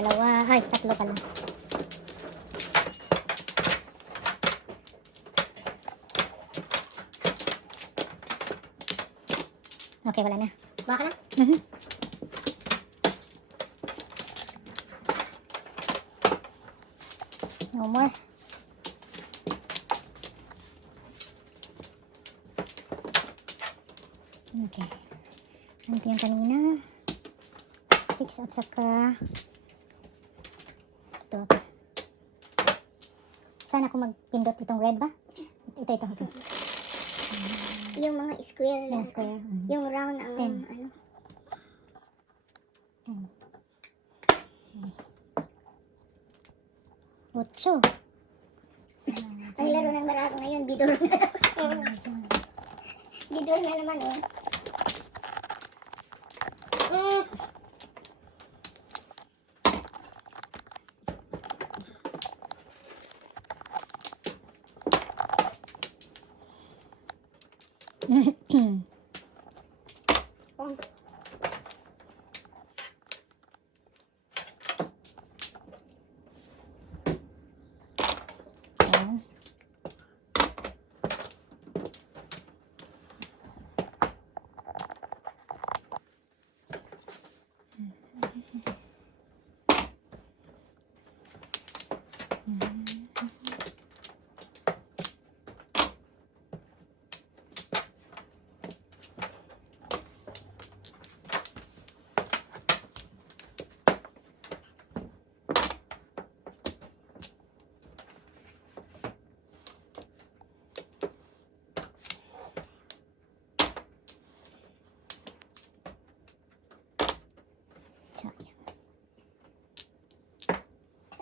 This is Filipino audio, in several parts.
dalawa. Ay, tatlo pala. Okay, wala na. Baka na? No more. Okay. Ito yung kanina. 6 at saka ito. Saan ako magpindot itong red ba? Ito. Yung mga square lang. Yung square. Yung round ang Ten. ano. Ocho. Ang laro ng barako ngayon, bidor na. Bidor na naman oh.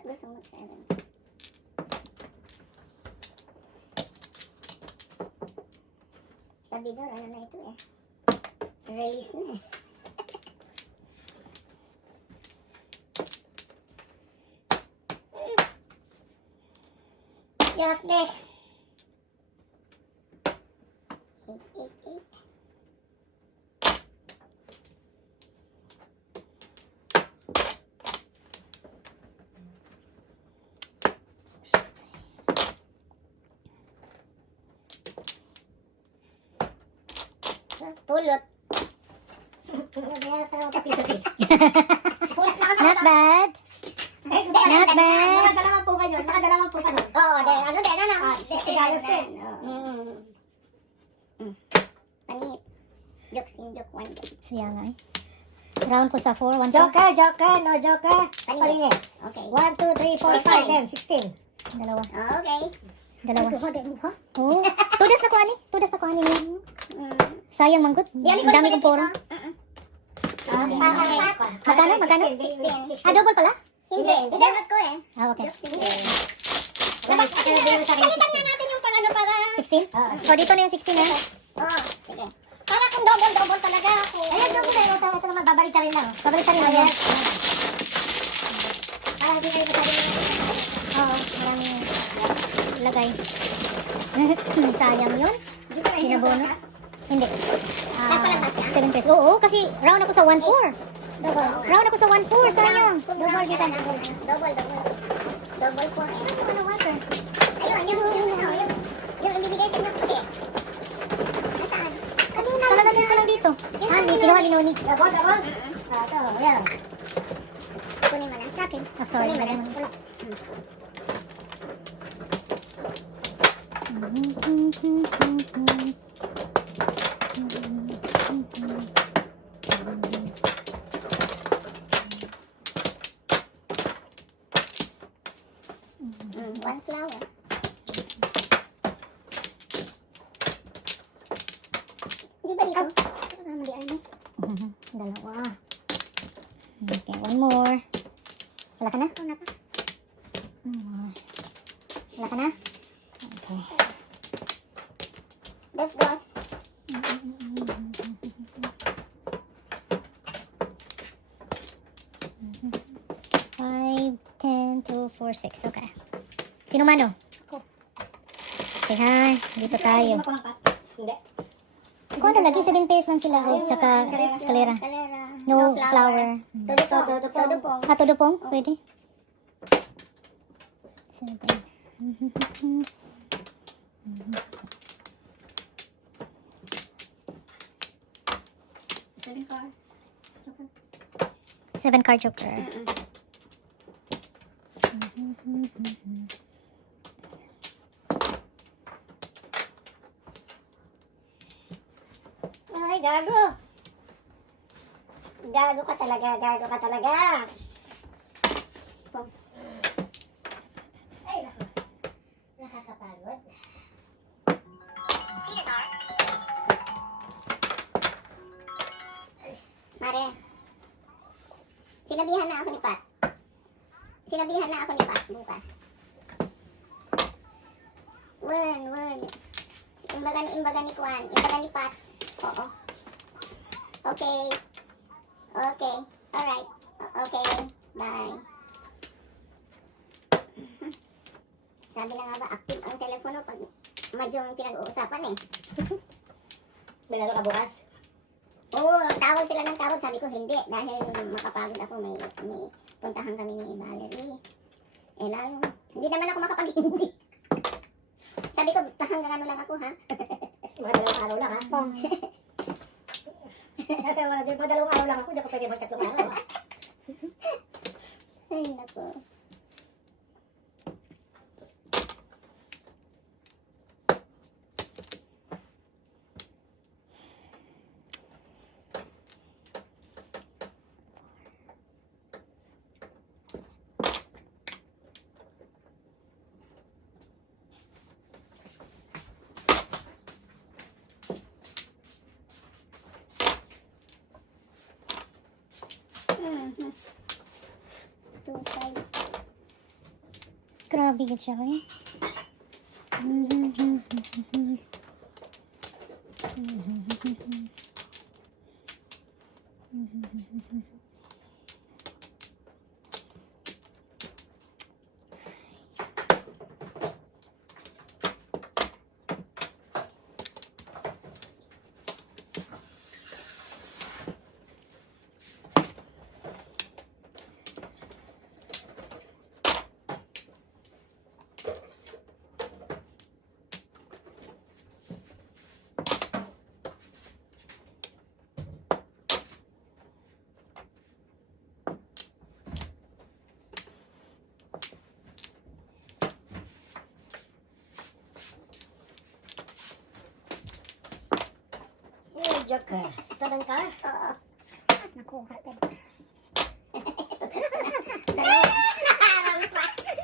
Gusto mo sa ano? Sa bidor, ano na ito eh. Release na eh. Diyos de. 888. Pulot. Not bad. Not bad. Nakadalawa po kayo. Nakadalawa po kayo. Oo, dahil ano din, ano? $60 din. Panit. Joke, one joke. Siya nga eh. Round ko sa 4. 1, 2. Joker, no joker. Panit. Palingi. Okay. 1, 2, 3, 4, 5, then 16. Dalawa. Okay. Dalawa. Gusto ko din mo. Oh. Tudas na ko ani. Tudas na ko ani niya. Sayang manggut. Ang dami kong poro. Magkano? Magkano? 16. Ah, double pala? Hindi. Dinot ko eh. Ah, okay. Labas ka na. Palitan na natin yung pang ano para. 16? So, dito na yung 16 ha? Oo. Sige. Para kung double talaga ako. Ayan, joker tayo. Ito naman, babalik ka rin lang. Pabalik pa rin ako. Para hindi kayo masabi na. Oo, maraming lagay. Sayang yun. Pinabono. Hindi. Nagpalampas ka? 7 pesos. Oo, kasi round ako sa 1-4. Round ako sa 1-4. Sayang. Double dito na. Double. Double 4. Ayun, ano water? Ayun, yung ibibigay sa inyo puti. Nasaan? Kanina. Talalagay ko lang dito. Ah, hindi. Kinuha ni Noni. Double. Ito, ayan. Kunin mo na. Sa akin. Ah, sorry. Kunin mo na. Wala. One flower. Di ba dito? Mali ano? Dalawa. Okay, one more. Wala ka na? Una pa. One more. Wala ka na? Okay. Dos. 5, 10, 2, 4, 6. Okay. Sino mano? Ako. Okay, hi. Dito tayo. Hindi. Kung ano lagi, 7 pairs lang sila. Saka eskalera. Eskalera. No flower. Todo po. Todo po. Todo po. Todo pong? Pwede. 7. 7 car. 7 card joker. Ay, gago. Gago ka talaga, gago ka talaga. Ay, naku. Nakakapagod. Mare, sinabihan na ako ni Pat. Sinabihan na ako ni Pat bukas. Won. Imbaga ni Kwan. Imbaga ni Pat. Oo. Okay. Okay. Alright. Okay. Bye. Sabi na nga ba, active ang telepono pag madyong pinag-uusapan eh. May laro ka bukas? Oo, tawag sila ng tawag. Sabi ko hindi dahil makapagod ako. May puntahan kami ni Valerie. Eh lalo, hindi naman ako makapag-hindi. Sabi ko, hanggang ano lang ako ha. Mga dalawang araw lang, ha? Kasi mga dalawang araw lang ako, hindi ako pwede mag-tatlong araw. Ay, naku. Two, five. Grabe ka siya eh. Hey, joker. 7 car? Oo. Nakuha.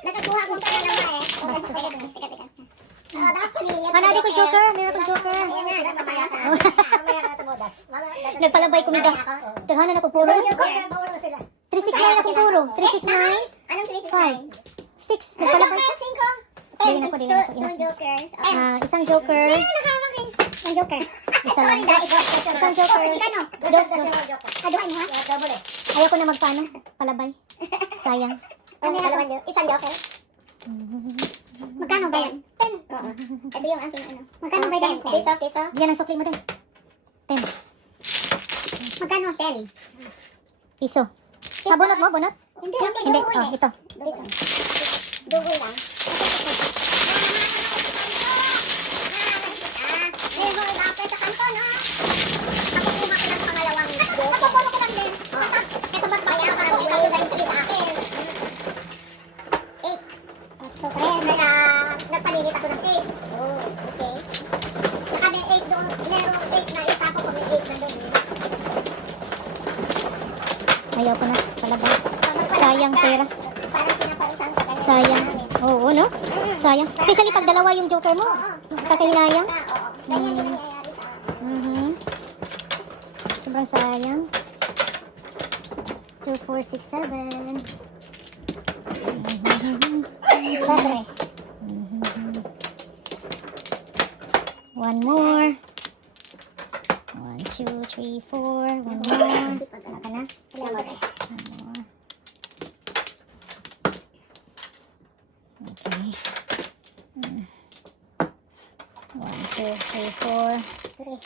Nakakuha ko sa dalawa eh. Teka. Dapat palilit. Manali ko joker. Meron akong joker. Ayan nga, napasaya sa Mamaya na ito mo, das. Nagpalabay ko mida. Taghanan ako puro. Kaya bawal na sila. 369 ako puro. 369. Anong 369? 6. Nagpalabay. Dili na ko, dili na ko. Two jokers. Isang joker. Nahawak eh. Ang joker. Isa lang. Isang joker. Ikano? Dos na sila joker. Kaduan mo ha? Double eh. Ayaw ko na magpaano. Palabay. Sayang. Isang joker. Magkano ba yan? 10. Oo. Ito yung aking ano. Magkano ba yan? Piso. Yan ang sukli mo din. 10. Magkano? 10. Piso. Bunot mo, bunot? Hindi. Hindi. Oh, ito. Double lang. May hold upper sa kanto, no? Nakukuha ko ng pangalawang joker. Nakukuha ko lang din. Ito magpaya para may kayo galing sa akin. 8. So, kaya nagpanilit ako ng 8. Oh, okay. Saka may 8 doon. Merong 8 na itapo ko. May 8 na doon. Ayaw ko na. Palabay. Sayang pera. Parang pinaparusan ka ganun. Sayang. Oo, no? Sayang. Especially pag dalawa yung joker mo. Kakahinayang. Oo. Ganyan yung nangyayari sa akin. Sobrang sayang. 2, 4, 6, 7. Padre. One more. 1, 2, 3, 4. One more. Wala ka na? Ilan mo rin? One more. Okay. 1, 2, 3, 4. 3.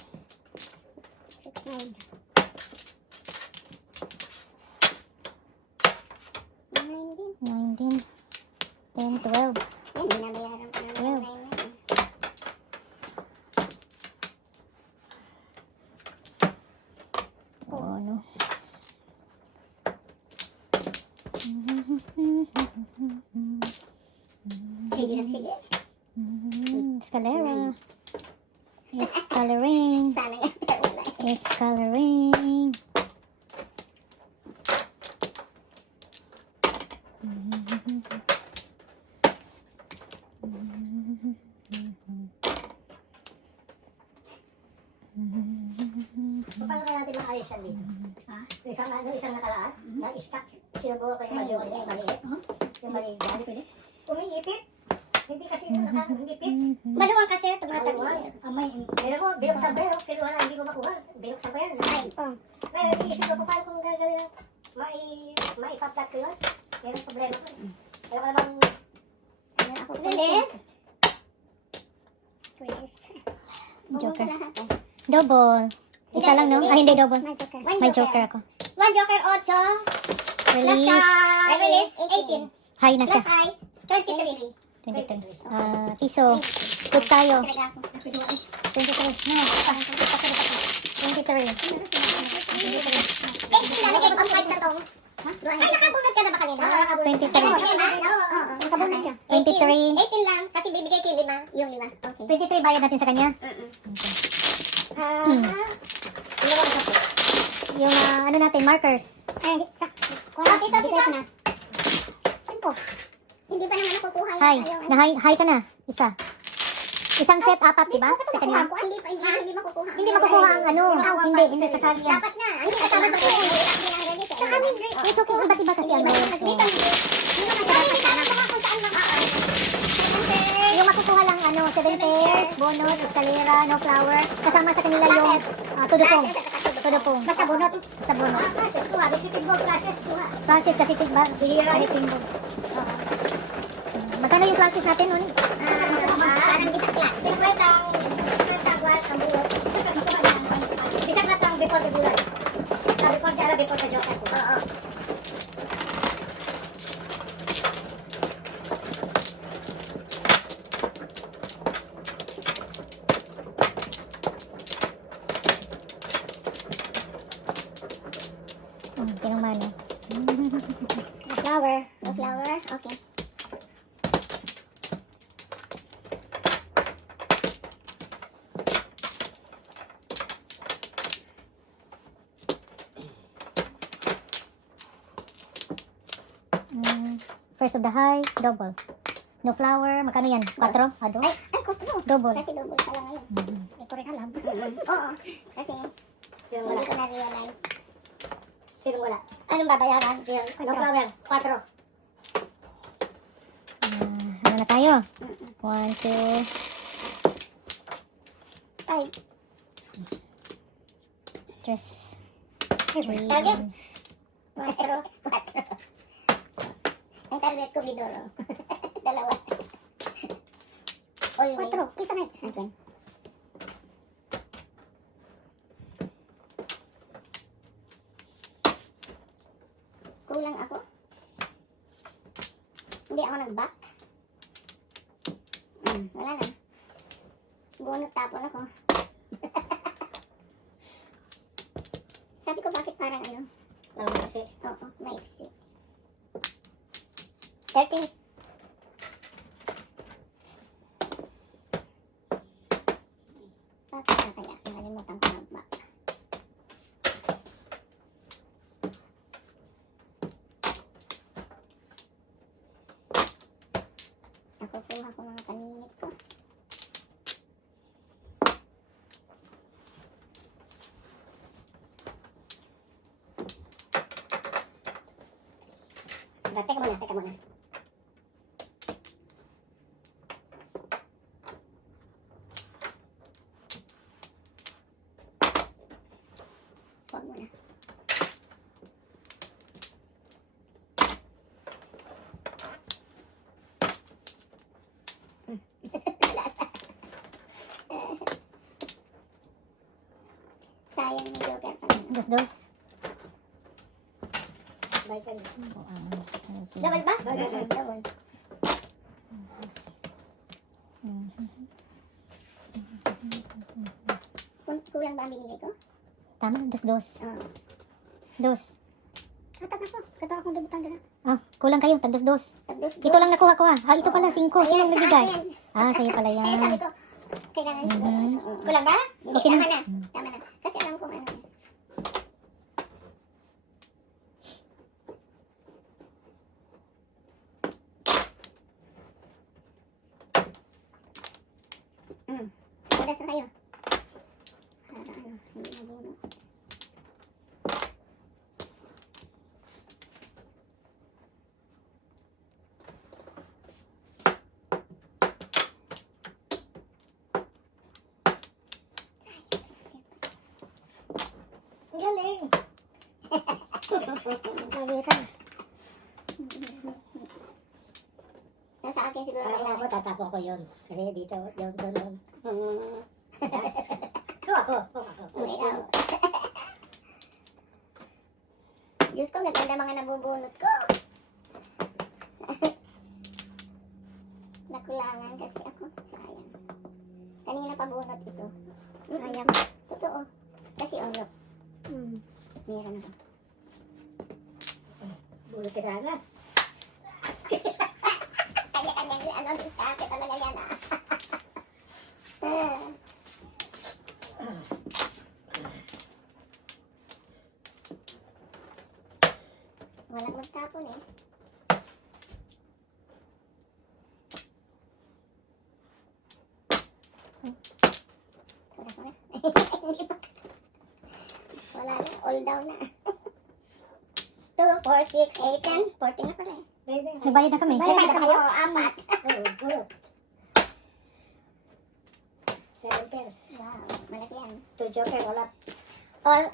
6, 9. coloring. Paano kaya natin maayos yan dito? Ha? Isang nakaraan, na-stack. Sinubukan ko yung maliit. Yung maliit dyan. Umiipit. Hindi kasi hindi fit. Maluwang kasi tumatag. Amay, binuksan ba yan? Pero wala, hindi ko makuha. Binuksan ba yan? Ay, Kaya iisip ko paano kung gagawin yan. Maipaplat ko yun. Yan ang problema ko. Pero ka namang ano ako bilis. Joker. Lahat, eh. Double. Isa lang, no? Ah, hindi double. May joker. May joker ako. One joker, 8. Release. Release, 18. High na siya. Plus high, 23. 23. Piso. Put tayo. Talaga ako. 23. No. 23. 18 lalagay ko ang 5 sa tong. Ay, nakabunod ka na ba kanina? 23. Oo, nakabunod siya. 23. 18 lang, kasi bibigay kay 5. Yung 5. Okay. 23 bayad natin sa kanya. Yung ano natin, markers. Ay, isa na. 5. Hindi pa naman nakukuha yan. High. Ayaw, Na high ka na. Isa. Isang set, apat, diba? Sa kanya. Hindi makukuha. Hindi makukuha ang ano. Hindi kasali yan. Dapat na. Hindi kasama sa kuha. Saka may break. It's okay. Iba't iba kasi ang rules. Dito. Yung makukuha lang ano, 7 pairs, bonus, escalera, no flower. Kasama sa kanila yung tudupong. Tudupong. Basta bunot. Sa bonus. classes kuha. Biscuit ball classes kuha. Flashes kasi tigba. Kahit tingbo. Magkano yung flashes natin nun? Parang bisak lang. Bisa na lang before the bulan. Before the joker ko. Oo. Tinumano. Flower. No flower. Okay. First of the high, double. No flower, magkano yan? 4? Ado? Ay, kutlo. Double. Kasi double pala ngayon. Hindi ko rin alam. Oo. Kasi Sino hindi wala? ko na-realize. Sino wala? Anong babayaran? No flower. 4. Ano na tayo? 1, 2, 5. 3 Target? games. 4. Ang target ko, Bidoro. Dalawa. Always. 4. Isa na. Okay. Kulang ako. Hindi ako nag-back. Wala na. Bunot tapon ako. Sabi ko bakit parang ano? Lang kasi. Oo, maiksi. 13. Bakit na kaya? Nakalimutan ko mag-back. Nakukuha ko mga paninit ko. Teka muna. Huwag muna. Sayang may joker pa naman. Dos. Bye ka rin. Double ba? Double. Double. Kulang ba ang binigay ko? Tama, dos. Oo. Dos. Katag ako. Katag akong debutang doon. Kulang kayo, tag dos. Tagdos. Ito lang nakuha ko ito pala, 5. Sinong nagbigay? Sa'yo pala Kaya sabi yan. ko, kailangan siguro. Kulang ba? Hindi, Okay tama na. na. Tama na. Kasi alam kong ano. Ang galing. Pabira. Nasa akin siguro Kaya kailangan. ako tatapo ko yun. Kasi dito, yun, doon. Ako. Wait out. Diyos ko, ganda mga nabubunot ko. Nakulangan kasi ako. Sayang. Kanina pa bunot ito. Sayang. Totoo. Kasi look. Hmm. Meron ako. Bulot ka sana. Kanya-kanyang ano, diskarte talaga yan ah. Walang magtapon eh. Sura. Hindi pa. Wala na, all down na. 2, 4, 6, 8, 10. 14 na pala eh. Pwede. May bayad na kami. May bayad na kayo, 4. Oo, bulot. 7 pairs. Wow, malaki yan. 2 joker, wala. All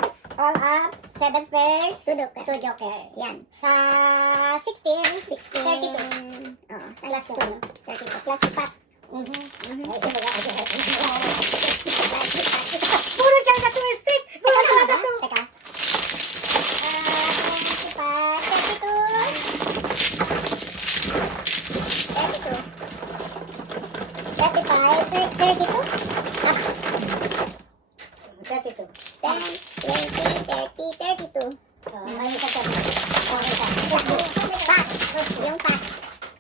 up, 7 pairs, 2 joker. Yan. Sa 16, 32. Oo, plus 2. 32. Plus 4. Ay, ito ba? Puro dyan sa twisted! Puro dyan sa twisted! Teka. 32. 10, 20, 30, 32. Ay, isa ka. Pack. Yung pack.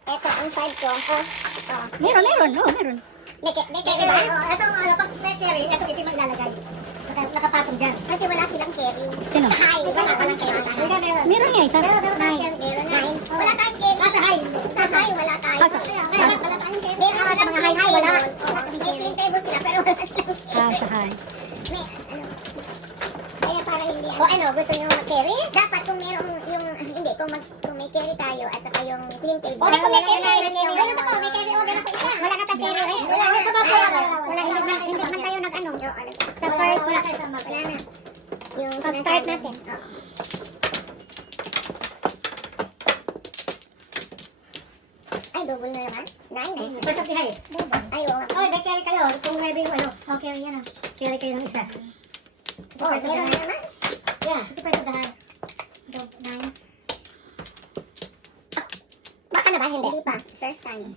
Ito, ang 5 ko. Meron. Oo, meron. May carry ba? Ito, pag may cherry, ito dito maglalagay. Nakapatong dyan. Kasi wala silang carry. Sino? Sa high, wala palang carry. Hindi, meron. Meron nga isa. Meron na Nine. yan. Meron na. Wala tayong carry. Nasa high. Sa high, wala tayo. Kaso. Wala tayong carry. Meron silang mga high, wala. May clean table sila, pero wala silang carry. Ah, sa high. May, ano. Kaya para hindi. O ano, gusto nyo mag-carry? Dapat kung merong yung, hindi, kung may carry tayo at saka yung clean table. O, kung may carry tayo, ganun ako, may carry order ako isa. Wala ka carry rin. Wala na sa baba. Wala, hindi man tayo nag-ano. Sa first, wala na. Yung pag-start natin. Oo. Ay, double na naman? 9. First of the high. Ay, oo. Oy, may carry kayo. Kung may bin, ano. Okay, yan ah. Carry kayo ng isa. Oh, meron na naman. Yeah. Kasi first of the high. 9. Baka na ba? Hindi pa. First time.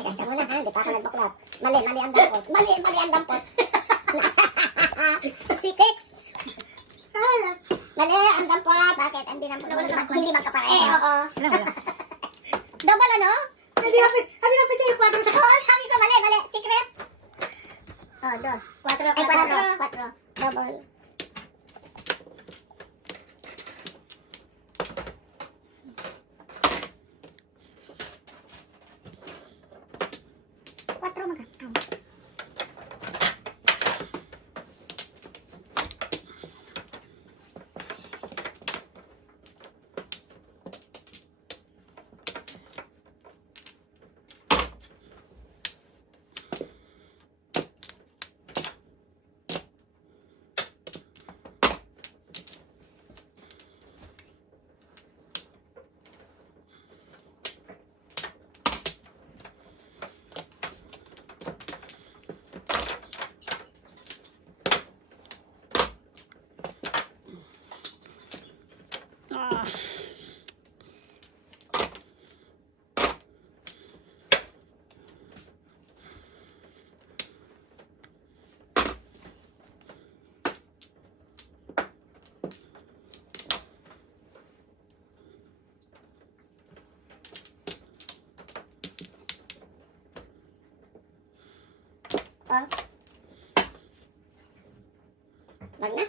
Teka muna ha, di pa ako nagbaklat. Mali ang dampot. Mali ang dampot. 6. Mali ang dampot. Bakit? Hindi dampot. Hindi magkapareho. Oo. Double ano? Hindi na pwede yung 4 sa Oo, sabi ko mali. Secret. Oh, 2. 4. Ay, 4. Double. Quatro maga. Oh. Wag na.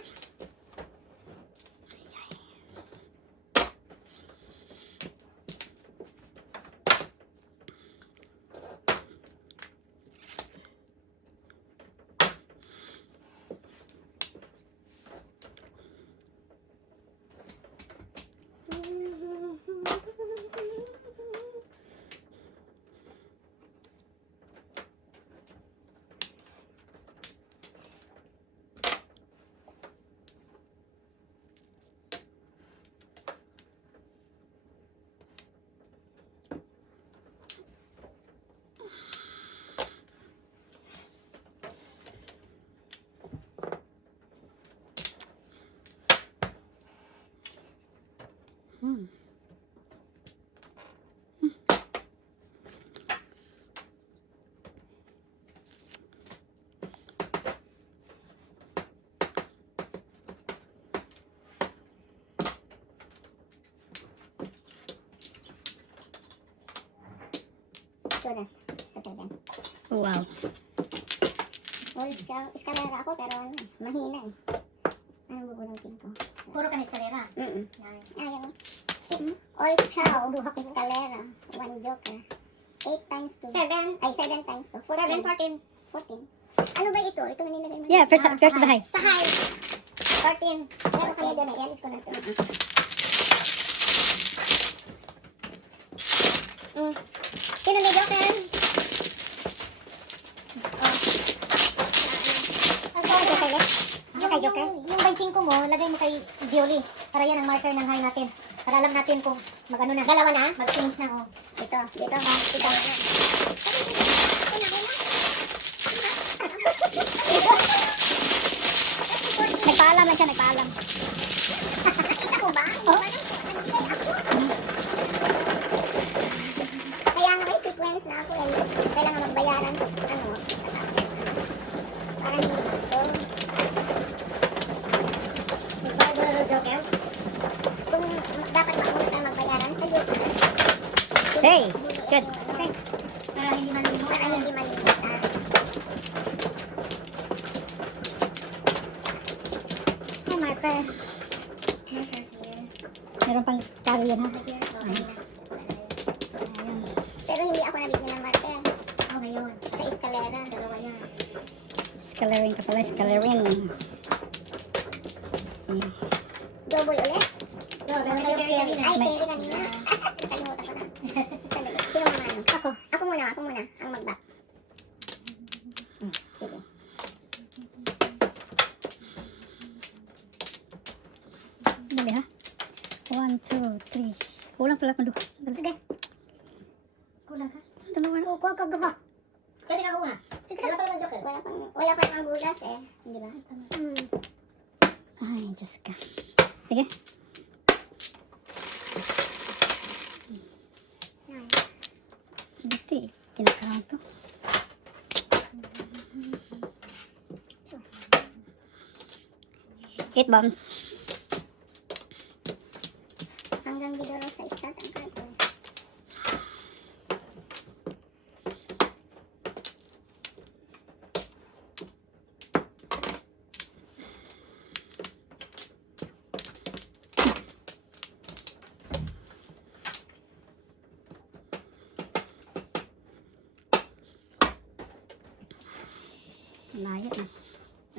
na sa 7. Wow. Old chow. Escalera ako pero ano, mahina eh. Anong bubunutin ko? Puro ka na eskalera. Nice. Ayaw. Old chow. Escalera. 1 joker. 8 times 2. 7. Ay, 7 times 2. 7, 14. 14. Ano ba ito? Ito na nilagay mo. Yeah, first the high. Sa high. 14. Meron kami dyan eh. Ialis ko na ito. Sino may joker? Yung kay Joker, yung benching ko mo, lagay mo kay Violi. Para yan ang marker ng high natin. Para alam natin kung mag-ano na. Dalawa na? Mag-change na, oh. Ito. Dito. Ito. Nagpaalam lang siya, nagpaalam. Ako ba? Kaya nga may sequence na ako eh. Kailangan magbayaran. Ano? Parang dito. Joker. Kung dapat makunod tayo magbayaran sa YouTube. Hey, good. Okay. Para hindi malimot. Para hindi malimot. Hey, marker. Meron pang carry yan, ha? Pero hindi ako nabigyan ng marker. Oh, ngayon. Sa eskalera. Dalawa yan. Scalaring ka pala, scalaring. Double ulit. Dalawa Ay, yan. Terry kanina. Kalimutan ko na. Sandali. Sino mamano? Ako. Ako muna. Ang mag-back. Sige. Dali, ha? 1, 2, 3. Kulang pala kung duha. Dali. Kulang ka? Dalawa na. Kuha ka ba? Pwede ka kuha. Wala pa naman Joker. Wala pa namang gulas eh. Hindi ba? Ay, Diyos ka. Sige. Dito eh. Kinakahang to. Eight bombs. Hanggang dito lang sa start ang kanto. Laya na.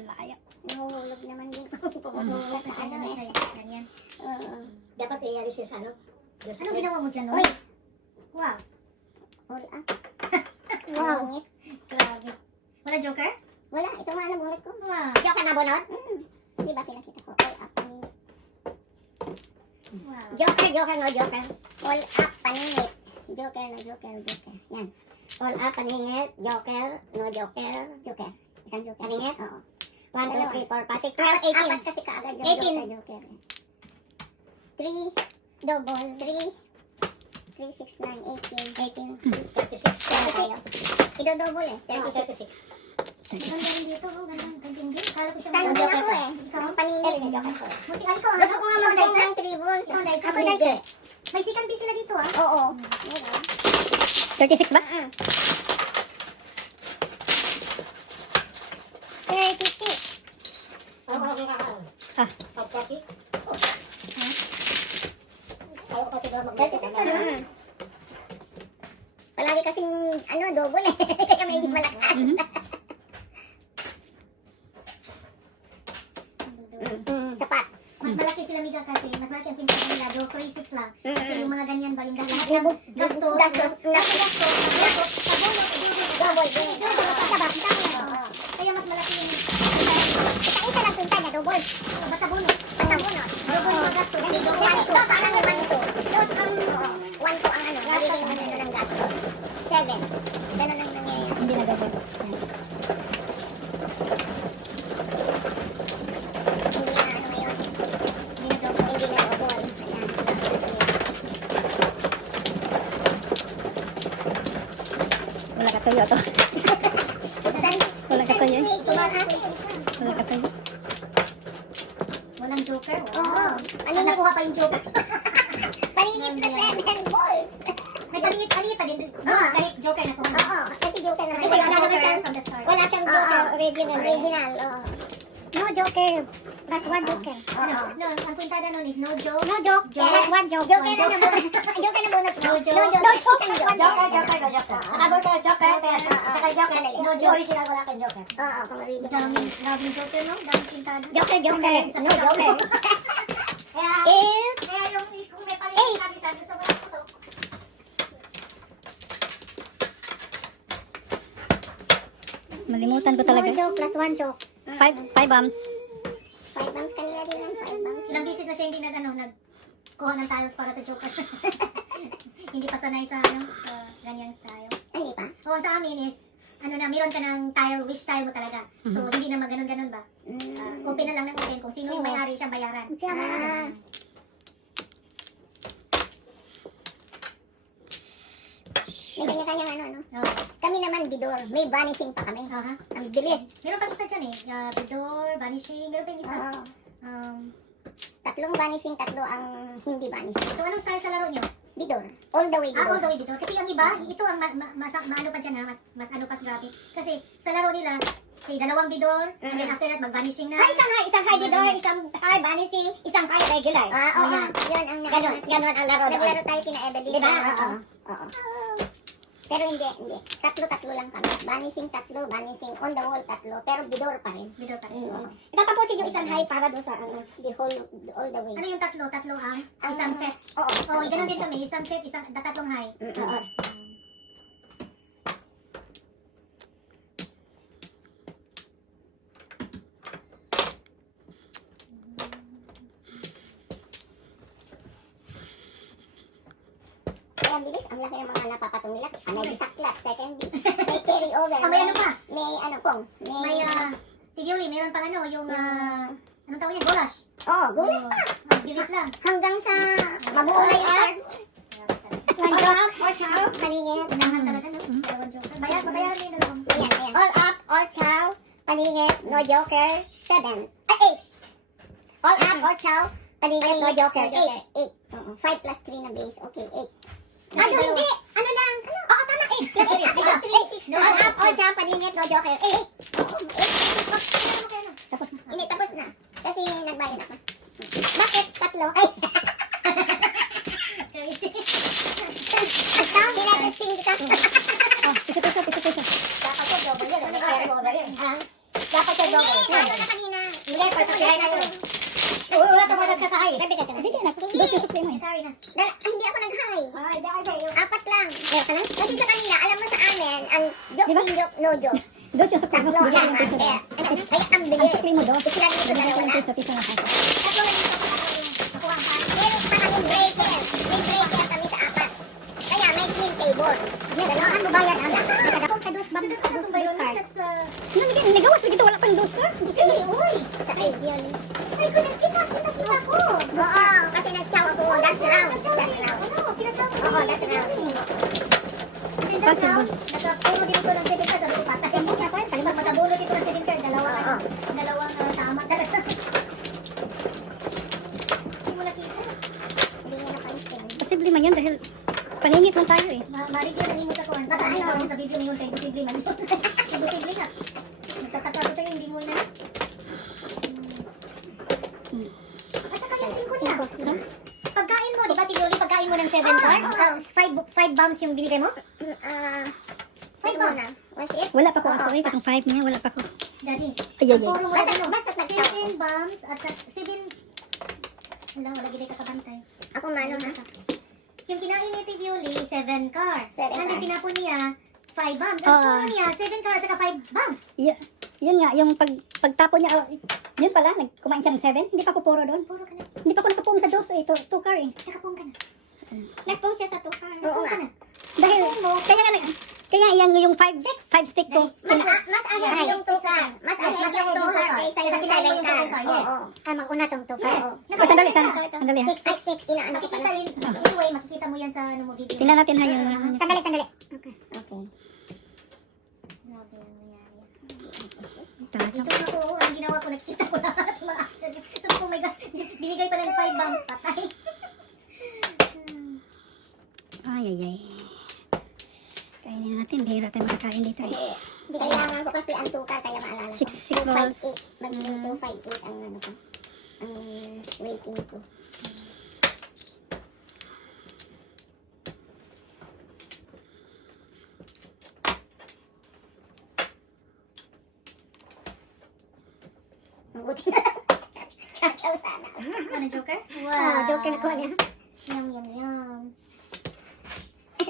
Laya. Nahuhulog naman din ako. Pumuhulog sa ano eh. Ganyan. Oo. Dapat ialis sa ano? Anong ginawa mo dyan, no? Uy! Wow. All up. Wow. Ang ingit. Grabe. Wala Joker? Wala. Ito nga nabunot ko. Wow. Joker na bunot? Di ba pinakita ko? All up. Paningit. Wow. Joker, no joker. All up. Paningit. Joker, no joker, joker. Yan. All up. Paningit. Joker, no joker. Joker. Isang joker. Paningit? Oo. 1, 2, 3, 4, 5, 6, 12, 18. Apat kasi kaagad yung 18. joker. 3, double, 3, 3, 6, 9, 18, 36. Kaya tayo. Idodouble eh. 36. Ganda rin dito, oh. Ganda din. Kala ko siya Stand mga ako eh. Ikaw? Paningit yung joker ko. Buti ay ko. Gusto ko nga mag-dice ng 3 balls. Ikaw, dice. Ako dice. May second piece sila dito, ah. Oo. 36 ba? 36. Ah. Palagi kasing ano, double eh. Kaya may hindi malakas. Sapat. Mas malaki sila Miga kasi, mas malaki ang pinto nila. Do 3-6 lang. Kasi yung mga ganyan ba, yung lahat ng gastos. Gastos. Double. Kaya mas malaki yung Isa lang punta na, double. basta bunot. Basta bunot. Double yung mga gastos. Nandito, 1 to, parang naman ito. 1 to ang ano, magiging ano ng gasto. 7. Ganun ang nangyayari. Hindi na gagawin. Hindi na ano ngayon. Hindi na double. Ayan. Wala ka tuyo to. Wala ka tuyo. Wala ka tuyo. Walang joker. Oo. Ano nakuha pa yung joker? Paningit na 7 balls. May kaningit pa din. Kahit joker na kuha original. Original, No joker. Plus one joker. Oo. No, ang puntada nun is no joke. No joke. Plus one joke. Joker na bunot. Joker na bunot. No joke. No joke. No joke. Isang Joker, joker. joker, no joker. Nakabot tayo joker. Saka joker. Sandali. No joke. Original wala kang joker. Oo, kung original. Daming joker, no? Daming puntada. Joker, joker. No joker. Kaya, Is kaya yung kung may palitan kami sa gusto mo yung puto. Malimutan ko talaga. No joke plus one joke. 5 bumps. 5 bumps kanila din ang 5 bumps. Ilang beses na siya hindi nagkuha ng tiles para sa joker. Hindi pa sanay sa ganyang style. Ay, hindi pa? Oo, sa amin is, meron ka ng tile, wish tile mo talaga. So, hindi na maganon-ganon ba? Open na lang ng open. Kung sino yung may-ari, siyang bayaran. Ah. May kanya-kanyang ano. Oo. Kami naman, bidor. May vanishing pa kami. Aha. Ang bilis. Meron pang isa dyan eh. Bidor, vanishing, meron pang isa. Oo. Um, Tatlong vanishing, tatlo ang hindi vanishing. so, anong style sa laro nyo? Bidor. All the way bidor. All the way dito. Kasi ang iba, ito ang maano pa dyan ha, mas ano pa grabe. Kasi sa laro nila, say, dalawang bidor, and then after that, mag-vanishing na. Isang high bidor, isang high vanity, isang high regular. Oo, Ayan. yun ang Ganon ang laro doon. Naglaro tayo kina Evelyn. Diba? Oo. Pero hindi. Tatlo lang kami. Vanishing tatlo, vanishing on the wall tatlo. Pero bidor pa rin. Bidor pa rin. Oo. Tatapusin yung isang high para doon sa All the way. Ano yung tatlo? Tatlo ang isang set. Oo. Oo, ganun din kami. Isang set, tatlong high. Oo. Kaya ang bilis, ang laki ng mga napapatong nila. Anay sa clutch, second beat. May carry over. Oh, may ano pa? May ano pong. May, tigili, meron pang yung, anong tawag yan? Goulash. gulas pa. Bilis lang. Hanggang sa mabuo na yung card. one joke, or chow. Paningit. Tinahan talaga, no? Dalawang joker. Bayaran mo yung dalawang. Ayan. All up, all chow. Paningit, no joker. 7. Ay, 8. All up, all chow. Paningit, no joker. 8. 5 plus 3 na base. Okay, 8. Hindi. Ano lang? Oo, tama. 8 plus 8. Plus 3, 6. All up, all chow. Paningit, no joker. 8. Tapos na. Hindi, tapos na. Kasi nagbayad ako. Bakit? Tatlo? Ay. Count, tinatesting kita. Piso. Dapat ko double yan. May carry over yan. Dapat ko Hindi, double. nandun na kanina. Hindi, pasabihin na yun. Wala ka manas ka sa high. Bibigyan ka na. Hindi na. Dos yung supply mo eh. Carry na. Hindi ako nag-high. Ay, dahil yung 4 lang. Kasi sa kanila, alam mo sa amin, ang joke Diba? sin joke, no joke. Dos yung supply mo. Tatlo Bigyan lang. ng piso Kaya, na. kaya ang Ang bilis. supply mo dos. Sila dito Bigyan dalawa ko ng na. piso na ako. Tatlo lang yung nakuha ang carry. Meron pa kaming breaker. May breaker kami sa 4. Kaya may clean table. Dalawa ang bayad ang nakakapong sa dos. Bakit ka itong bayron? That's, Nagawas lagi ito. Wala pang dos ka. Hindi, uy. Sa kayo yun. ay, goodness, kita ko. Oo, kasi nag-chow ako. That's round. That's round. Pinatsaw ko Oo, that's round. And then round, nagkapuro dito ng 7 cards, sabi ko patay. Pag magkabulot dito ng 7 cards, dalawang tama talaga. Hindi mo nakita. Hindi niya napansin. Posible man yan dahil paningit lang tayo eh. Marigyan na ninyo sa kuwan. Baka ano, sa video ninyo, kay posible man. Kay posible nga. Nagtataka ko sa'yo, hindi mo na. Asa kaya yung 5 niya? Pagkain mo, di ba, Tigoli, pagkain mo ng 7 cards? 5 bombs yung binigay mo? 5 muna. Was it? Wala pa ko ako eh. Katong 5 niya. Wala pa ko. Daddy. Ay, ay, ay. Puro mo Basta- ano, basta nag-chow. 7 bombs at 7... Wala gilay ka kabantay. Ako mano ha? Yung kinain ni Tivioli, 7 cards. 7 And then cards. tinapon niya, 5 bombs. Ah. Ang puro niya, 7 cards at saka 5 bombs. Yun nga, yung pagtapo niya, yun pala, kumain siya ng 7. Hindi pa ko puro doon. Puro ka na. Hindi pa ko nakapong sa dos eh. 2 car eh. Nakapong ka na. Nagpong siya sa tukar. Oo Nakapong nga. ka na. Dahil, kaya yung 5 stick ko. Mas ahit yung tukar. Mas ahit yung tukar kaysa yung kinain mo yung 7 7 car. card, yes. Oo. Mauna tong tukar. Yes. O, sandali. Ha? 6. Inaano ko Makikita pala. rin. Anyway, makikita mo yan sa ano mo video. Tingnan natin ha yung... Sandali. Okay. Grabe ang nangyari. Taka. Dito na ako, ang ginawa ko, nakikita ko lahat ng mga action niya. Sabi ko, oh my God, binigay pa ng 5 bombs, patay. Ay. Kainin natin. Bihira tayo makakain dito eh. Kailangan ko kasi ang tukar kaya maalala Six balls. 258. Magiging 258 ang ano ko. Ang waiting ko. Mabuti na lang. Chow-chow sana. Ano, Joker? Joker na kuha niya. Yum, yum, yum.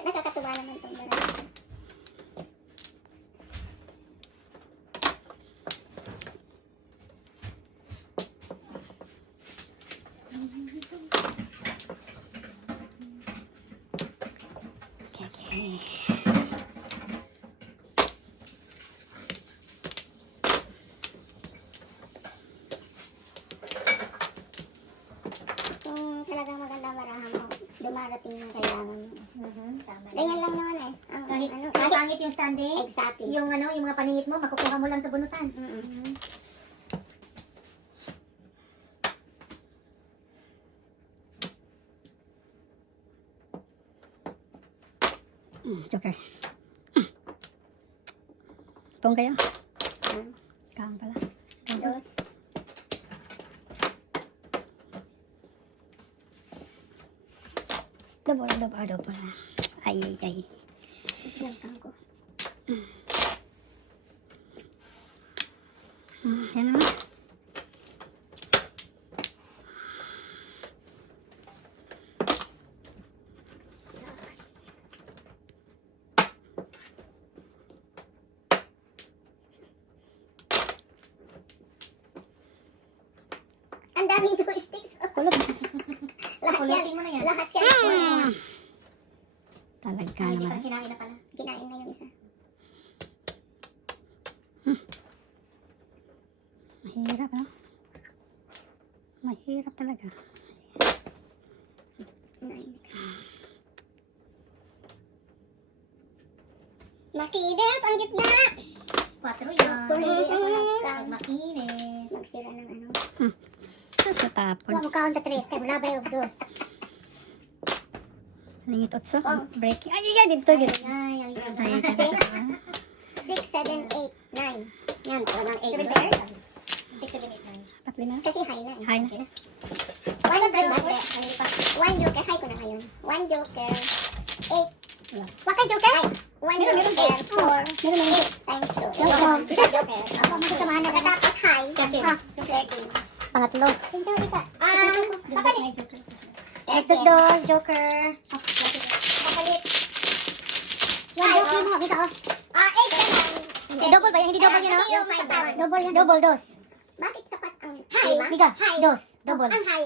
Nakakatuwa naman itong dalawa. Okay. Kung talagang maganda barahan mo, dumarating yung kailangan mo. Tama. Ganyan lang naman eh. Ang, Kahit, ano, kahit pangit yung standing, exactly. yung ano, yung mga paningit mo, makukuha mo lang sa bunutan. Joker. Pong kayo. Hmm. Kaang pala. Dos. Double. Ay. Yan kang ko. Yan naman. Ang daming two sticks. Kulot. Lahat yan. Kulutin mo na yan. Lahat yan. Talaga Ay, hindi naman. pa, kinain na pala. Kinain na yung isa. Mahirap, no? Mahirap talaga. Nine. Makinis ang gitna. 4 yan. Kung hindi ako Pag nagkang makinis. magsira ng ano. Sus, natapon. Huwag mo kaon sa tres. Kaya mula ba yung dos? Nangit otso. Oh. Breaking. Ay, dito. Ay, ay, Ay, Kasi 6, 7, 8, 9. Yan, talagang 8. 7 there? 6, 7, 8, 9. Tatlo na. Kasi high na eh. Hi na. One joker. One joker. High ko na ngayon. One joker. 8. Wag ka joker? One joker. 4. 8 times 2. Isa joker. Ako magkasamahan na. Tapos high. 13. Pangatlo. Sinto isa. Kapalit. Tres, dos, Joker. Kapalit. Yan, joker mo. Dito oh. 8 naman. Double ba yan? Hindi double yun, no? Double yan. Double, dos. Bakit sapat ang high? Biga, High. dos. Double. Ang high.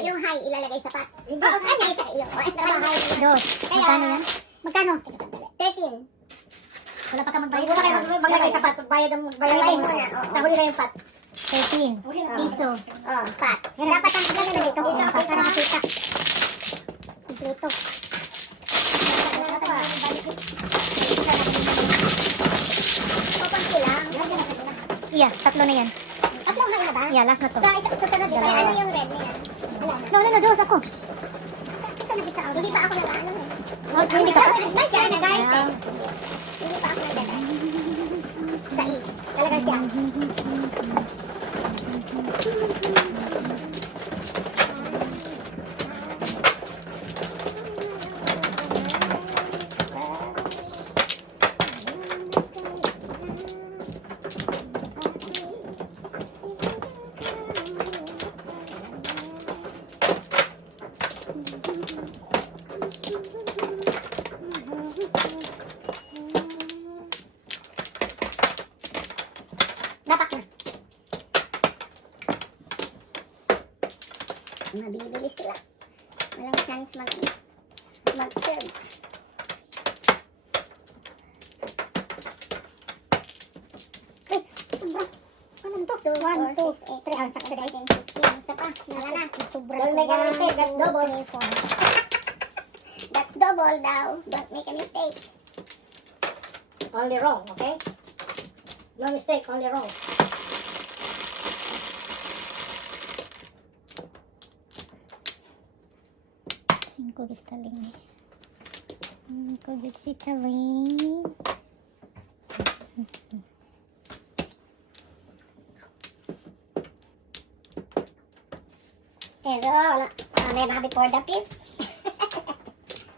Yung high ilalagay sa pat. Hindi. Oo, saan niya isa iyo? Dos. Magkano yan? Magkano? 13. Wala pa ka magbayad. Wala kayo maglagay sa pat. Magbayad ang magbayad Magbayad mo. muna. Sa huli na yung pat. 13. Piso. Oh, pat. Dapat ang ilagay na dito. Oo, pat. Para makita. Dito. Papansi lang. Yeah, tatlo na yan. Tatlong high na ba? Yeah, last na to. Sa isa sunod. Kaya ano yung red na yan? Wala na. No, dos ako. Hindi pa ako nag-ano eh. Hindi ka pa? Nice yan, guys eh. Hindi pa ako nag-ano. Sa is. Talagang siya. Dapat na. Mabibilis sila. Walang chance mag-serve. Ay, sobra. Anong to? 1, 2, 6, 8, 3, 14, 15. Isa pa. Wala na. Sobra. Don't make a mistake. That's double. That's double daw. Don't make a mistake. Only wrong, okay? No mistake, only wrong. Cinco Vistaling. Cinco Vistaling. Pero, wala. May mga before the fifth.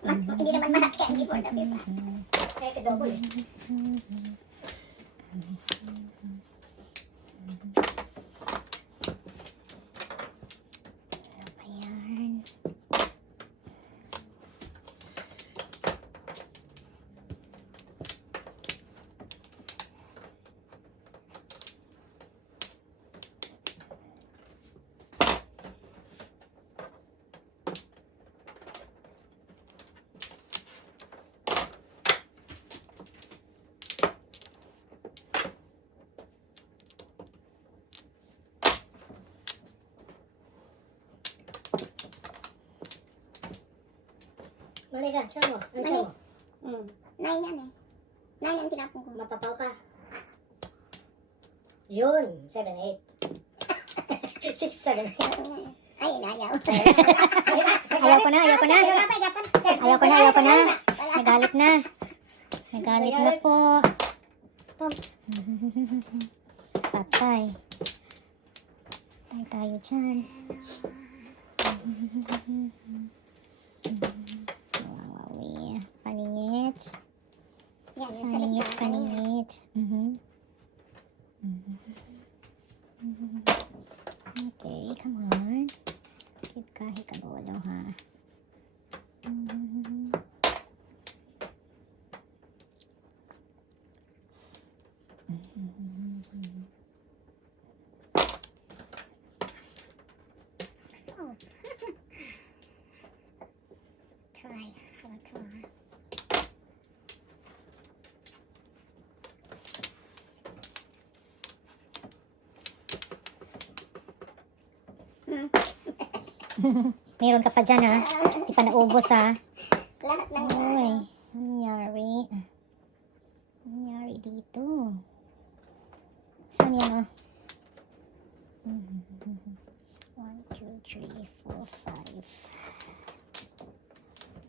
Hindi naman malaki ang before the fifth. Kaya ka-double eh. Ayan. Mali ka, saan mo? Ano saan mo? 9 yan eh. 9 ang tinapon ko. Mapapaw ka. Yun, 7, 8. 6, 7, 8. Ay, inayaw. Ayaw ko na, ayaw ko na. Ayaw ko na, ayaw ko na. Nagalit na. Nagalit na po. Patay. Patay tayo dyan. Wawawi. Paningit. Yan, yung sa Paningit, likha. paningit. Okay, come on. Keep kahit kabawalaw ha. Try. I'll try. Meron ka pa dyan ha. Di pa naubos ha. Lahat ng Uy, nangyari. Nangyari dito. Saan yan oh? 1, 2, 3, 4, 5.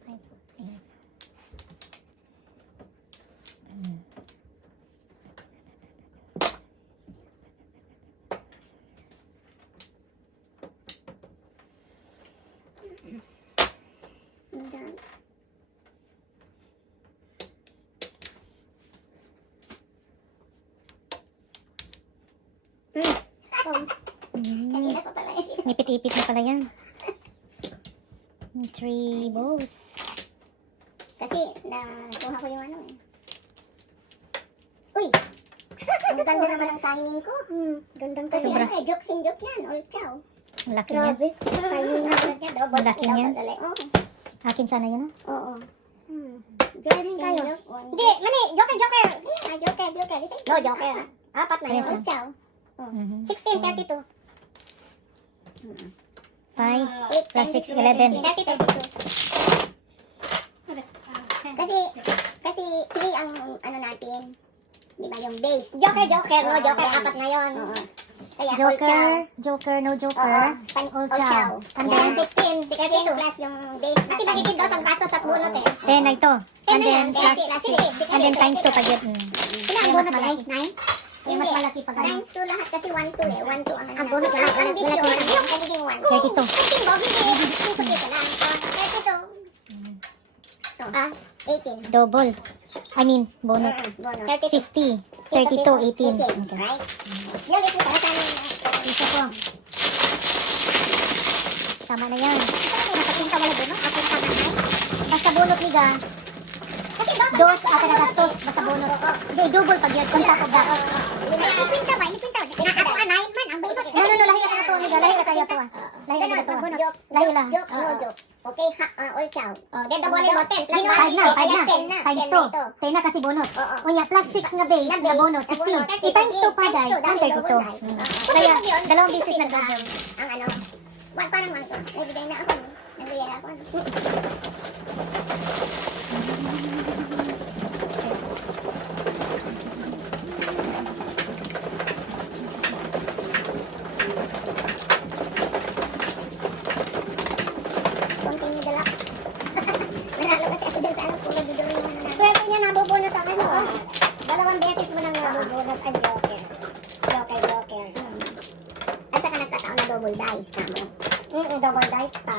5, 8. Ang dami. Kanina pa pala yun. Nipit-ipit na pala yan. 3 bows. Kasi, nakuha ko yung ano eh. Uy! Ang ganda naman ang timing ko. Gandang Kasi Sobra. ano eh, jokes in joke yan. All chow. Ang laki niya. Timing na agad yan. Double, Malaki niyan. double, dali. Oo. Akin sana yun oh. Oo. Jokes in kayo. joke. Hindi, mali. Joker. Joker. No, joker. Apat na Yes, yun. All chow. 16, 32. 5 plus 6, 11. 32. Kasi 3 ang ano natin. Di ba yung base? Joker. No, Oo, Joker. yan. Apat na yun. Oo. Kaya all chow. Joker, no Oo. joker. All chow. chow. And Yan, then, 16 plus yung base na Kasi magiging dos ang gastos at bunot eh. 10 na ito. And na then, yan. plus, Sige, and then times 2 pa yun. Ilan ang Mas bunot malaki. ay? 9? Yung mas malaki pa sa Times 2 lahat kasi 1, 2 eh. 1, 2 ang Ang bunot natin. lahat, Ang malaki. addition, magiging 1. 32. 15 mo, hindi. Susuki ka lang. 32. Ah, 18. Double. I mean, bonus. Bono. 50. 32, 18. Okay. Right? Yung ito, para sa amin. Isa ko. Tama na yan. Nakating ka wala bono? Ako ka na. Basta bunot niga. Kasi dos ang Dos, ata na gastos. Basta bunot. Di, double pag yun. Kung tapos da. Ipinta ba? Na ako ka 9 man. Ang bayo. No, lahi na ito niga. Lahi na tayo ito ah. Lahi na ito ah. Lahi lang. Joke, no joke. Okay, all chow. Then double mo 10 plus 5 na, 5 na. 10 na. Times 2. 10 na kasi bonus. Oo. Unya, plus 6 nga base nga bonus. 16. I-times 2 pa dahil. 132. Kaya, dalawang beses na double. Ang ano, parang man ito. Nagbigay na ako. Nagbigay na ako. Continue the luck. Nanalo kasi ako dyan sa ano, puro bidon yung nanalo. Swerte niya nabubunot ang ano. Dalawang beses mo nang nabubunot ang Joker. Joker. At saka nagkataon na double dice. Tama. Double dice pa.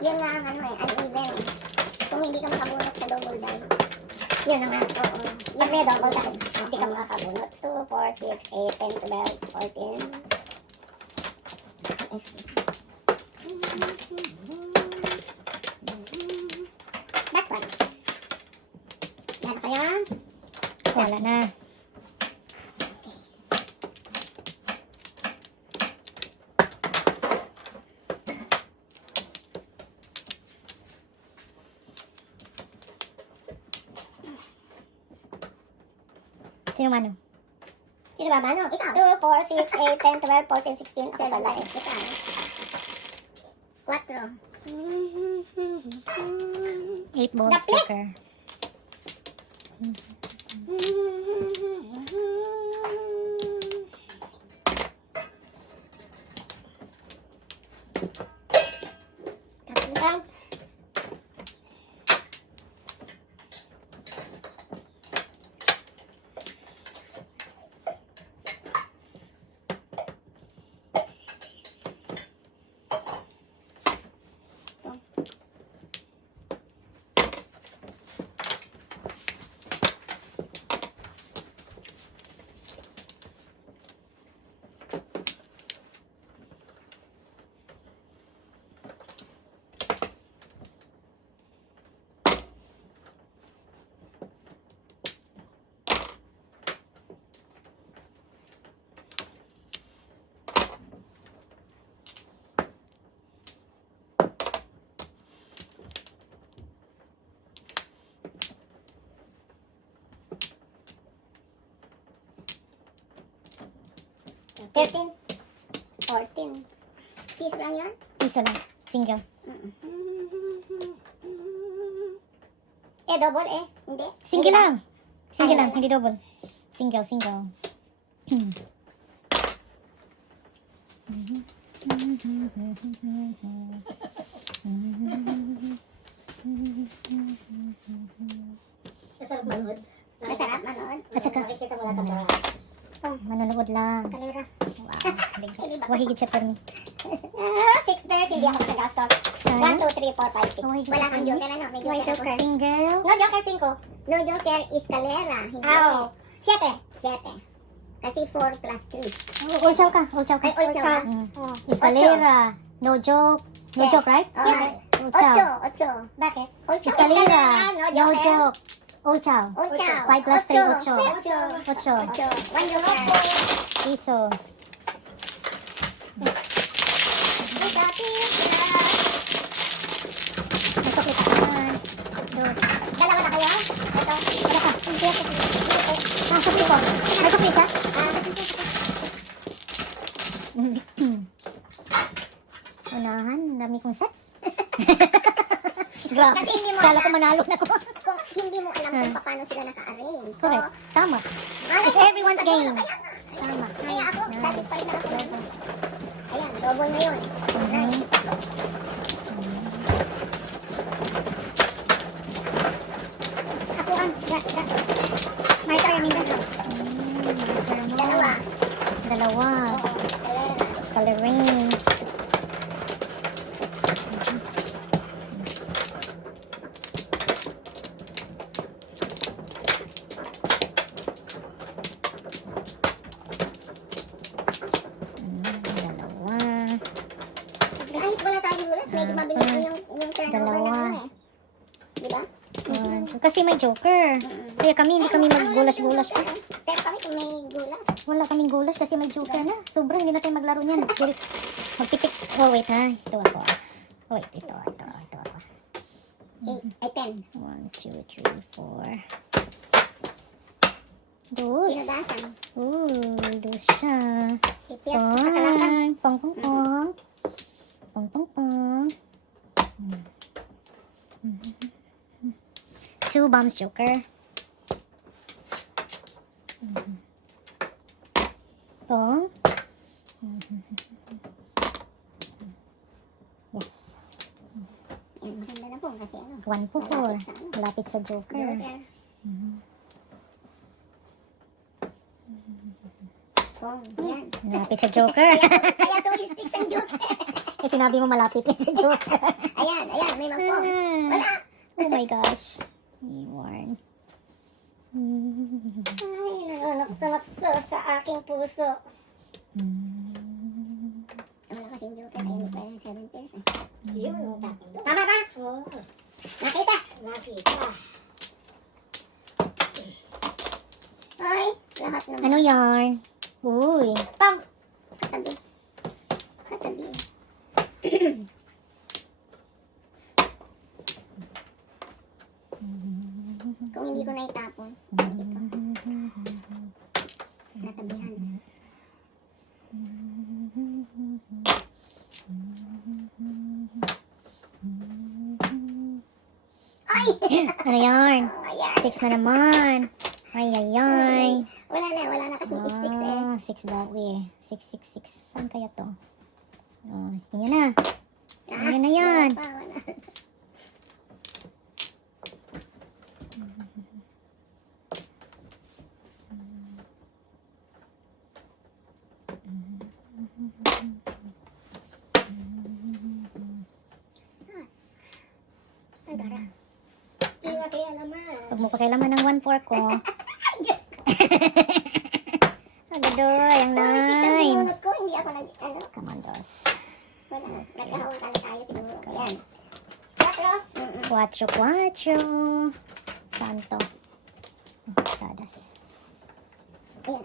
Yun nga ang ano uneven. Kung hindi ka makabunot sa double dice. Yun ang nga. Oo. Yan may double dice. Hindi ka makakabunot. 2, 4, 6, 8, 10, 12, 14. That one. Yan kaya? Wala na. Sino mano? Sino ba mano? Ikaw. 2, 4, 6, 8, 10, 12, 14, 16. Ako pala. Ikaw. 4. 8 balls, Daples? joker. Kapitang. $13, $14. Piso lang yan? Piso lang. Single. Double hindi. Single lang. Single Ay, lang, hindi double. Single, single. Masarap manood. Masarap manood. At saka, Makikita mo lahat ang manonood lang. Kalera. Wow. Wahigit siya for me. 6 bears, hindi ako nagagastos. 1, 2, 3, 4, 5, 6. Wala kang joker, ano? May joker ako. Single. No joker 5. No joker is kalera. Hindi. 7. Kasi 4 plus 3. All chow ka. All chow ka. Ay, all chow. Mm. Escalera. No joke. No joke, right? All chow. 8. Bakit? All chow. Escalera. No No joker. joke. All chow. All chow. 5 plus 3, 8. 8. 8. 1 joker. Piso. Masok kita. 1, 2. Dalawa na kayo? Ito. Wala ka. Hindi ako. Masok ko. May sukli siya? Unahan. Dami kong sets. Grabe. Kasi hindi mo Kala ko alam. manalo na ko. Kung hindi mo alam kung paano sila naka-arrange. So, Correct. Tama. ano, It's everyone's game. Tama. Kaya ako, satisfied na ako. Ayan, double na yun. Nice. Akuan. May tayo minda. Dalawa. Dalawa. Kalera. Coloring. Dalawa. Kahit wala tayong gulas, medyo mabilis mo yung turnover Dalawa. ng ano eh. Diba? Kasi may joker. Kaya kami, hindi kami maggulas-gulas pa. Pero kami kung may gulas. Wala kaming gulas kasi may joker na. Sobra, hindi na tayo maglaro niyan. Magpipik. Oh, wait ha. Ito ako. Wait, ito ako. 10. 1, 2, 3, 4. Dos. Pinudasan. Dos siya. Sipit. Pakalangkang. Pong, pong, pong. Pong, pong, pong. 2 bombs joker. Pong. Yes. Yan, maganda na po kasi ano. 1 po 4. Malapit sa joker. Joker. mangkong. Yan. Malapit sa Joker. Kaya two sticks ang joke. Eh, sinabi mo malapit yan sa Joker. Ayan, may mangkong. Wala. Oh my gosh. Iwan. Ay, nanonokso-nokso sa aking puso. Wala kasing joker, kaya hindi pa yung 7 pairs eh. Yun, ang tatlo. Tama ba? Oo. Nakita? Nakita. Ay, lahat ng... Ano yarn? Uy. Pam! Katabi. Katabi. Kung hindi ko na itapon, natabihan. Ay! Ano yarn? Ayan. 6 na naman. Ay, ay, ay. Wala na kasing sticks eh. 6 daw eh. 6. Saan kaya to? Oh, yun na. Yun na yan. Wala pa, wala. Ay, dara. Hindi nga kaya alaman. Huwag mo pakialaman ng 1/4 ko. Ay, Diyos ko. Agadoy, ang Puro sticks ang 9. binunot ko, hindi ako ano. Come on, dos. Wala. Nagkahawang tayo siguro. Ayan. 4. 4. Saan to? Tadas. Ayan.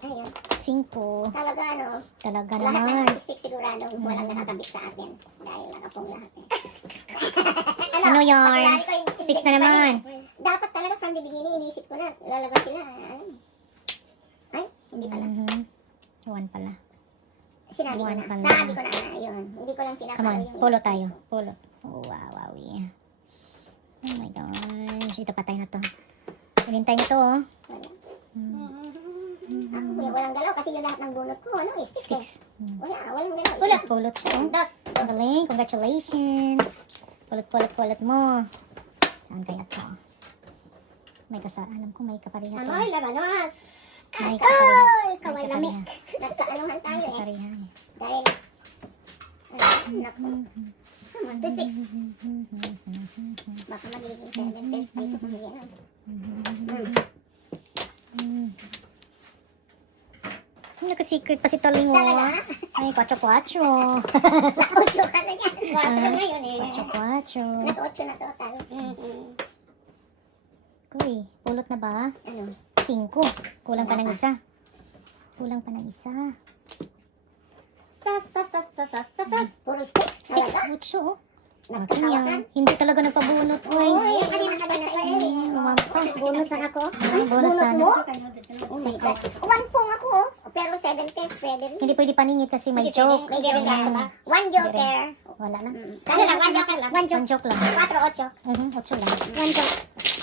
Ayan. 5. Talaga ano, Talaga lahat naman. ng stick siguradong walang nakakabit sa atin. Dahil nakapong lahat eh. Ano yarn? pakilari ko yung- 6 na naman. Dapat talaga from the beginning, inisip ko na, lalabas sila. Ano? Ay, hindi pala. 1 pala. Sinabi ko na. One pala. Sabi ko na, yun. Hindi ko lang Come pinapalo on, yung... pulo tayo. Pulo. Oh, wow. Oh my gosh. Ito patay na to. Hinintay nyo to, oh. Wala. Hmm. Ako, walang galaw kasi yung lahat ng bunot ko, ano, stick eh. 6. Hmm. Walang galaw. Pulot siya, oh. Dot. Galing. Congratulations. Pulot mo. Saan kaya to? May alam ko may kapariha to. Ano, ay, labanos. May kapariha. Ay, kaway May lamig. Nagkaanuhan tayo eh. Kapariha. Dahil, naku. Come on, 2 sticks. Baka magiging 7 pairs pa ito kung hindi ano. Nagka-secret pa si Toling, oh. Talaga? Ay, 4. Naka-8 ka na yan. 4 na yun eh. 4. Naka-8 na total. Uy, pulot na ba? Ano? 5. Kulang pa ng isa. Puro sticks. 6, Talaga? 8, oh. Akin Nagkakawakan. yan. Hindi talaga nagpabunot, uy. Uy, yung kanina ka na Umampas. Bonus na ako. Ay, bonus sana. mo? Oh my God. 1 pong ako oh. Pero 7 pairs pwede rin. Hindi pwede paningit kasi may Hindi joke. pwede. May joke lang ba? 1 joker. Wala na. Ano lang, 1 joker lang. 1 joke lang. 4, 8. 8 lang. 1 joke.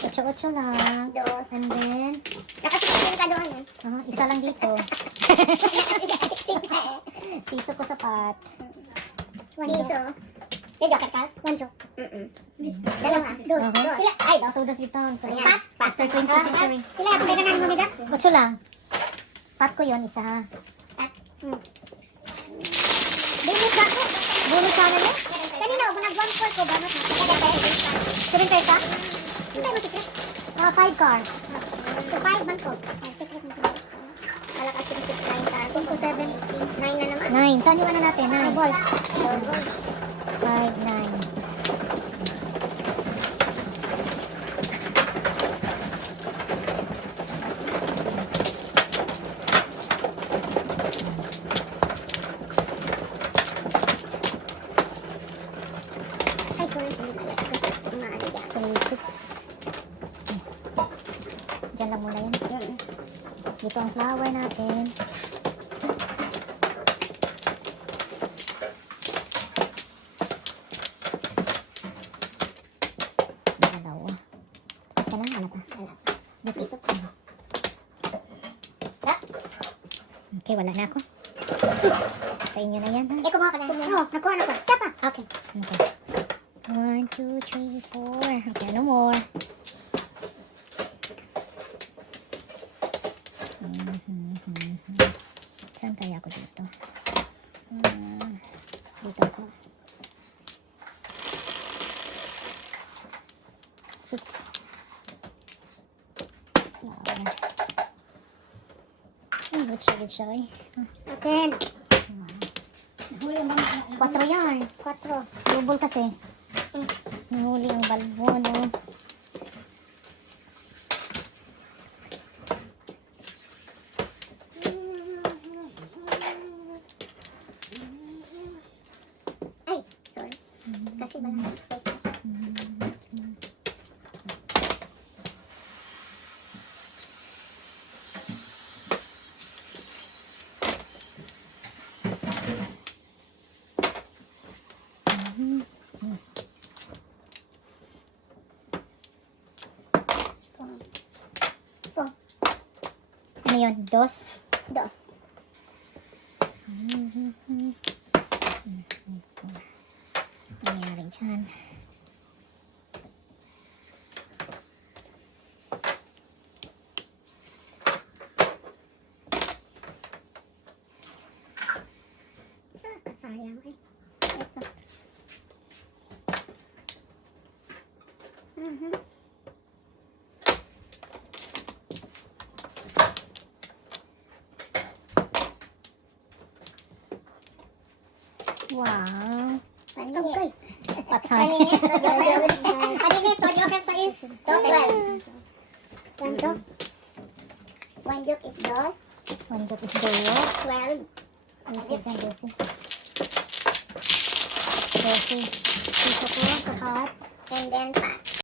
8 lang. 2. And then, Nakasipin ka doon eh. isa lang dito. 16 ka eh. Piso ko sapat. Piso. May joker ka? 1 joke. Dalawa. Dos. Ila, ay, dos. Sodas dito. Pat. After 20th century. Sila, pwede ka na lumida. 8 lang. Pat ko yun, isa ha. Pat. Bonus ka ko. Bonus sana niya? Kanina, nag-1-4 ko. Bonus na. 7 kayo ka? Hindi tayo secret. 5 cards. So, 5 man ko. Secret mo sila. Wala kasi 6, 9 cards. 2, 7, 9 na naman. 9. Saan yung ano natin? 9. Ball. 5, 9. Ay, sorry. Maaliga. 3, 6. Diyan lang muna yun. Dito ang flower natin. Dalaw. Tapos ka na? Wala pa. Dito. Okay, wala na ako. Sa inyo na yan, ha? Eh, kumuha ka na. Oo, nakuha na ko. Siya pa. Okay. 1, 2, 6. Good siya, good siya. Akin. Huli ang mga 4 yan. 4. Double kasi. Nahuli ang balbon. Oh. Ay, sorry. Kasi wala. Ano yun? 2? 2. Nangyari dyan. Sayang eh. Ito. Wow. Paningin. Patay. Paningin. 12. 1 joke is 2. 1 joke is 2. 12. Ano siya dyan, 12? 12. Piso ko sa hat. And then 4.